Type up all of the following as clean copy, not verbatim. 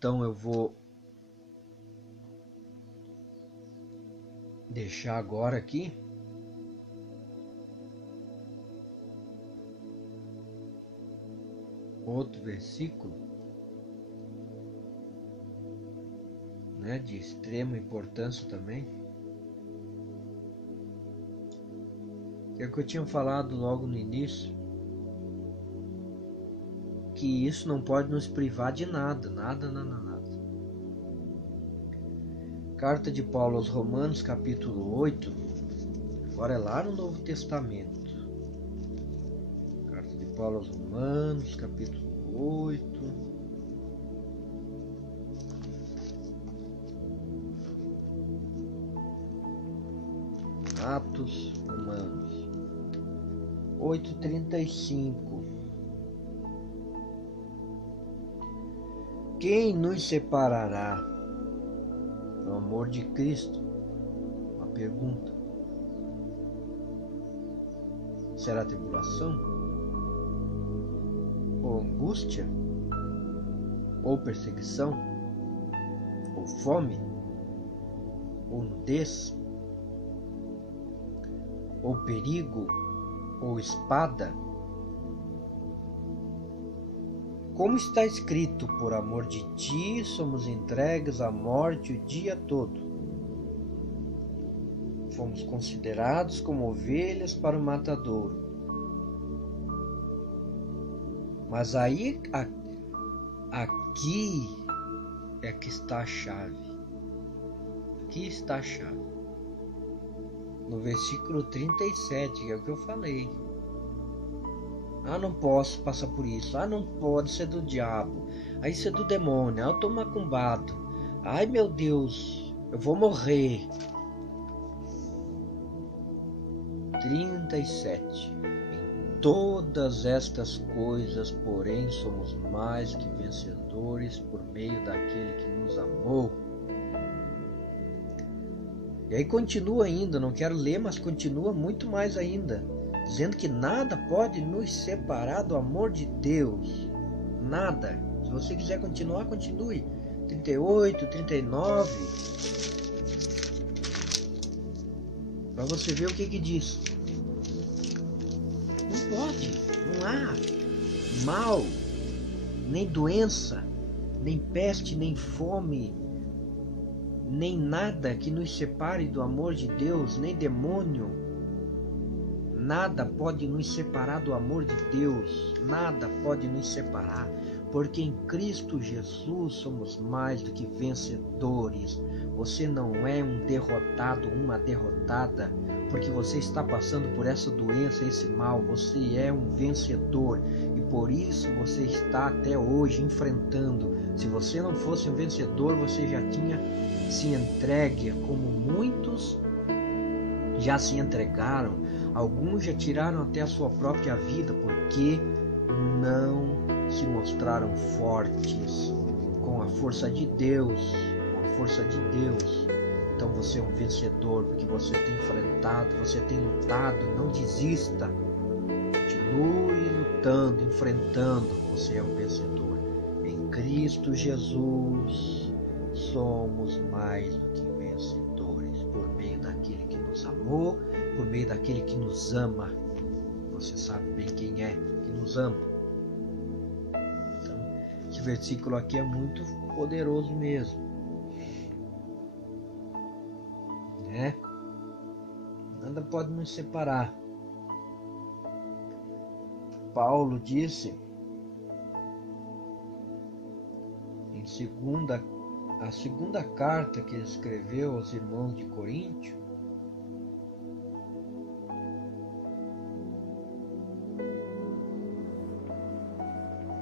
Então eu vou deixar agora aqui outro versículo, né, de extrema importância também, que é o que eu tinha falado logo no início, que isso não pode nos privar de nada, nada, nada, nada. Carta de Paulo aos Romanos, capítulo 8, agora é lá no Novo Testamento. Carta de Paulo aos Romanos, capítulo 8. Atos Romanos 8:35. Quem nos separará do amor de Cristo? Uma pergunta. Será tribulação? Ou angústia? Ou perseguição? Ou fome? Ou nudez? Ou perigo? Ou espada? Como está escrito, por amor de ti somos entregues à morte o dia todo. Fomos considerados como ovelhas para o matadouro. Mas aí, aqui é que está a chave. Aqui está a chave. No versículo 37, que é o que eu falei. Ah, não posso passar por isso. Ah, não pode ser do diabo. Ah, isso é do demônio. Ah, eu estou macumbado. Ai, meu Deus, eu vou morrer. 37. Em todas estas coisas, porém, somos mais que vencedores por meio daquele que nos amou. E aí continua ainda, não quero ler, mas continua muito mais ainda, dizendo que nada pode nos separar do amor de Deus. Nada. Se você quiser continuar, continue. 38, 39. Para você ver o que diz. Não pode. Não há mal, nem doença, nem peste, nem fome, nem nada que nos separe do amor de Deus, nem demônio. Nada pode nos separar do amor de Deus. Nada pode nos separar. Porque em Cristo Jesus somos mais do que vencedores. Você não é um derrotado, uma derrotada, porque você está passando por essa doença, esse mal. Você é um vencedor e por isso você está até hoje enfrentando. Se você não fosse um vencedor, você já tinha se entregue, como muitos já se entregaram. Alguns já tiraram até a sua própria vida porque não se mostraram fortes com a força de Deus, com a força de Deus. Então você é um vencedor porque você tem enfrentado, você tem lutado. Não desista, continue lutando, enfrentando. Você é um vencedor. Em Cristo Jesus somos mais do que vencedores por meio daquele que nos amou, por meio daquele que nos ama. Você sabe bem quem é que nos ama. Esse versículo aqui é muito poderoso mesmo, né? Nada pode nos separar. Paulo disse em a segunda carta que ele escreveu aos irmãos de Coríntio,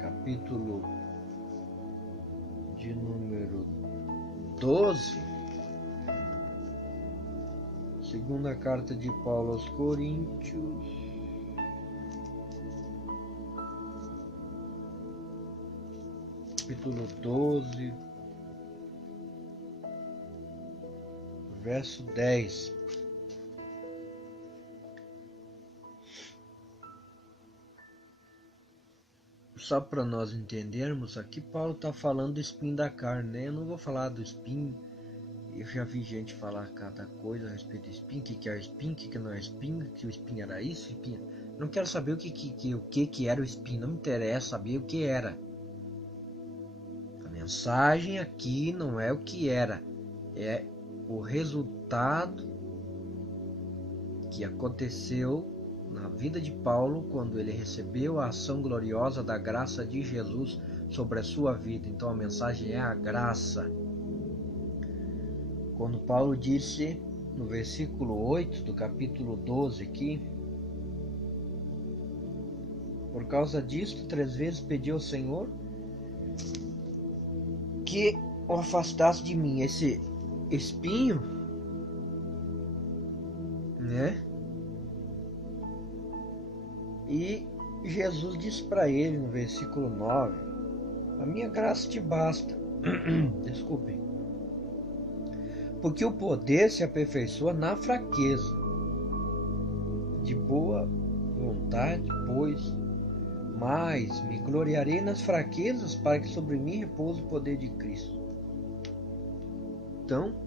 capítulo de número 12, segunda carta de Paulo aos Coríntios, capítulo 12, verso 10. O só para nós entendermos, aqui Paulo está falando do espinho da carne, né? Eu não vou falar do espinho. Eu já vi gente falar cada coisa a respeito do espinho, o que é o espinho, o que não é espinho, que o espinho era isso, espinho. Não quero saber o que era o espinho, não me interessa saber o que era. A mensagem aqui não é o que era, é o resultado que aconteceu na vida de Paulo quando ele recebeu a ação gloriosa da graça de Jesus sobre a sua vida. Então a mensagem é a graça. Quando Paulo disse no versículo 8 do capítulo 12 aqui: por causa disto 3 vezes pedi ao Senhor que o afastasse de mim. Esse espinho, né? E Jesus disse para ele no versículo 9: a minha graça te basta. Desculpem. Porque o poder se aperfeiçoa na fraqueza. De boa vontade, pois, mas me gloriarei nas fraquezas, para que sobre mim repouse o poder de Cristo. Então,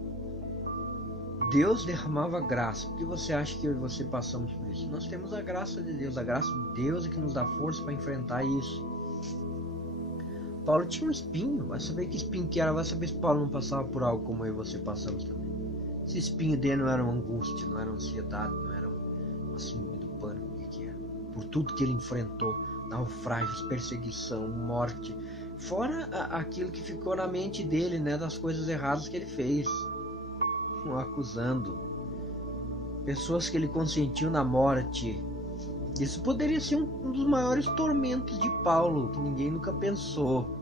Deus derramava graça. Por que você acha que eu e você passamos por isso? Nós temos a graça de Deus. A graça de Deus é que nos dá força para enfrentar isso. Paulo tinha um espinho. Vai saber que espinho que era. Vai saber se Paulo não passava por algo como eu e você passamos também. Esse espinho dele não era uma angústia, não era uma ansiedade, não era uma síndrome do pânico. O que era? Por tudo que ele enfrentou. Naufrágios, perseguição, morte. Fora aquilo que ficou na mente dele, né? Das coisas erradas que ele fez. Acusando pessoas que ele consentiu na morte. Isso poderia ser um dos maiores tormentos de Paulo, que ninguém nunca pensou.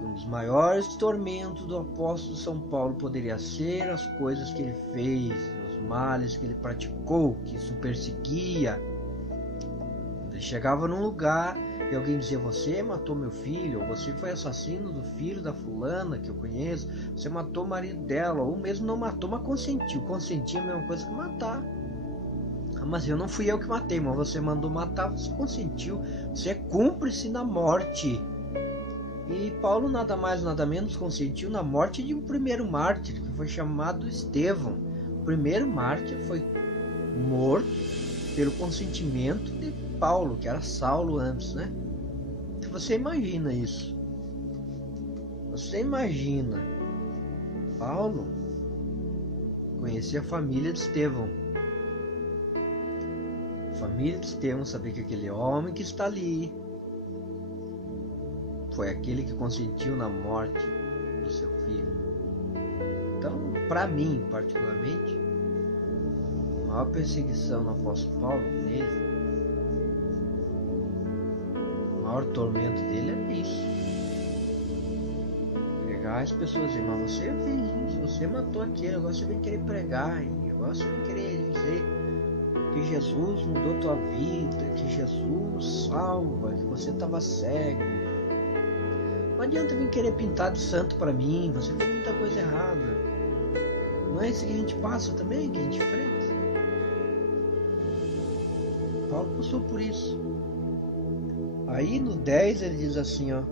Um dos maiores tormentos do apóstolo São Paulo poderia ser as coisas que ele fez, os males que ele praticou, que isso perseguia. Ele chegava num lugar e alguém dizia: você matou meu filho, ou você foi assassino do filho da fulana que eu conheço, você matou o marido dela, ou mesmo não matou, mas consentiu. Consentir é a mesma coisa que matar. Ah, mas eu não fui eu que matei, mas você mandou matar, você consentiu, você é cúmplice na morte. E Paulo nada mais nada menos consentiu na morte de um primeiro mártir, que foi chamado Estevão. O primeiro mártir foi morto pelo consentimento de Paulo, que era Saulo antes, né? Você imagina isso? Você imagina Paulo conhecer a família de Estevão? A família de Estevão saber que aquele homem que está ali foi aquele que consentiu na morte do seu filho. Então, para mim, particularmente, a maior perseguição no apóstolo Paulo, nele, o maior tormento dele é isso. Pregar as pessoas dizem: mas você fez isso, você matou aquele, agora você vem querer pregar, e agora você vem querer dizer que Jesus mudou tua vida, que Jesus salva, que você estava cego. Não adianta vir querer pintar de santo para mim, você fez muita coisa errada. Não é isso que a gente passa também, que a gente enfrenta? Paulo passou por isso. Aí no 10 ele diz assim, ó: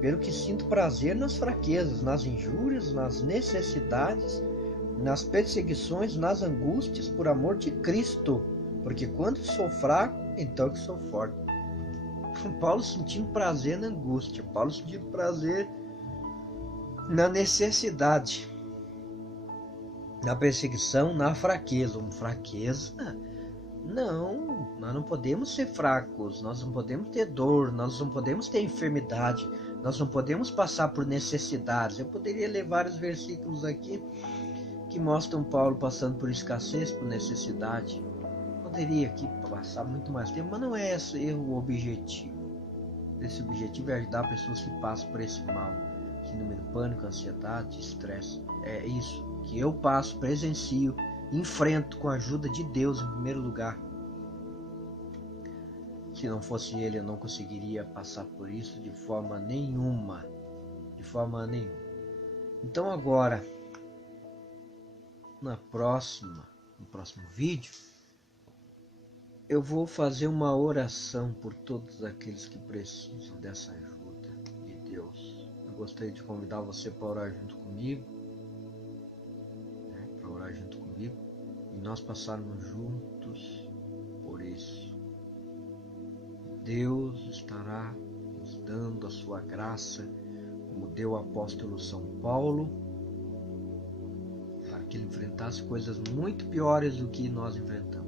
pelo que sinto prazer nas fraquezas, nas injúrias, nas necessidades, nas perseguições, nas angústias, por amor de Cristo, porque quando sou fraco, então que sou forte. Paulo sentindo prazer na angústia, Paulo sentindo prazer na necessidade, na perseguição, na fraqueza. Fraqueza? Não, nós não podemos ser fracos, nós não podemos ter dor, nós não podemos ter enfermidade, nós não podemos passar por necessidades. Eu poderia ler vários versículos aqui que mostram Paulo passando por escassez, por necessidade. Poderia aqui passar muito mais tempo, mas não é esse o objetivo. Esse objetivo é ajudar pessoas que passam por esse mal, síndrome do pânico, ansiedade, estresse. É isso que eu passo, presencio, enfrento com a ajuda de Deus em primeiro lugar. Se não fosse Ele, eu não conseguiria passar por isso de forma nenhuma. De forma nenhuma. Então agora, no próximo vídeo, eu vou fazer uma oração por todos aqueles que precisam dessa ajuda de Deus. Eu gostaria de convidar você para orar junto comigo, né? Para orar junto comigo e nós passarmos juntos por isso. Deus estará nos dando a sua graça, como deu ao apóstolo São Paulo, para que ele enfrentasse coisas muito piores do que nós enfrentamos.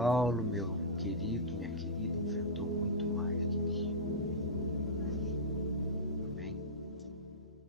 Paulo, meu querido, minha querida, enfrentou muito mais que isso.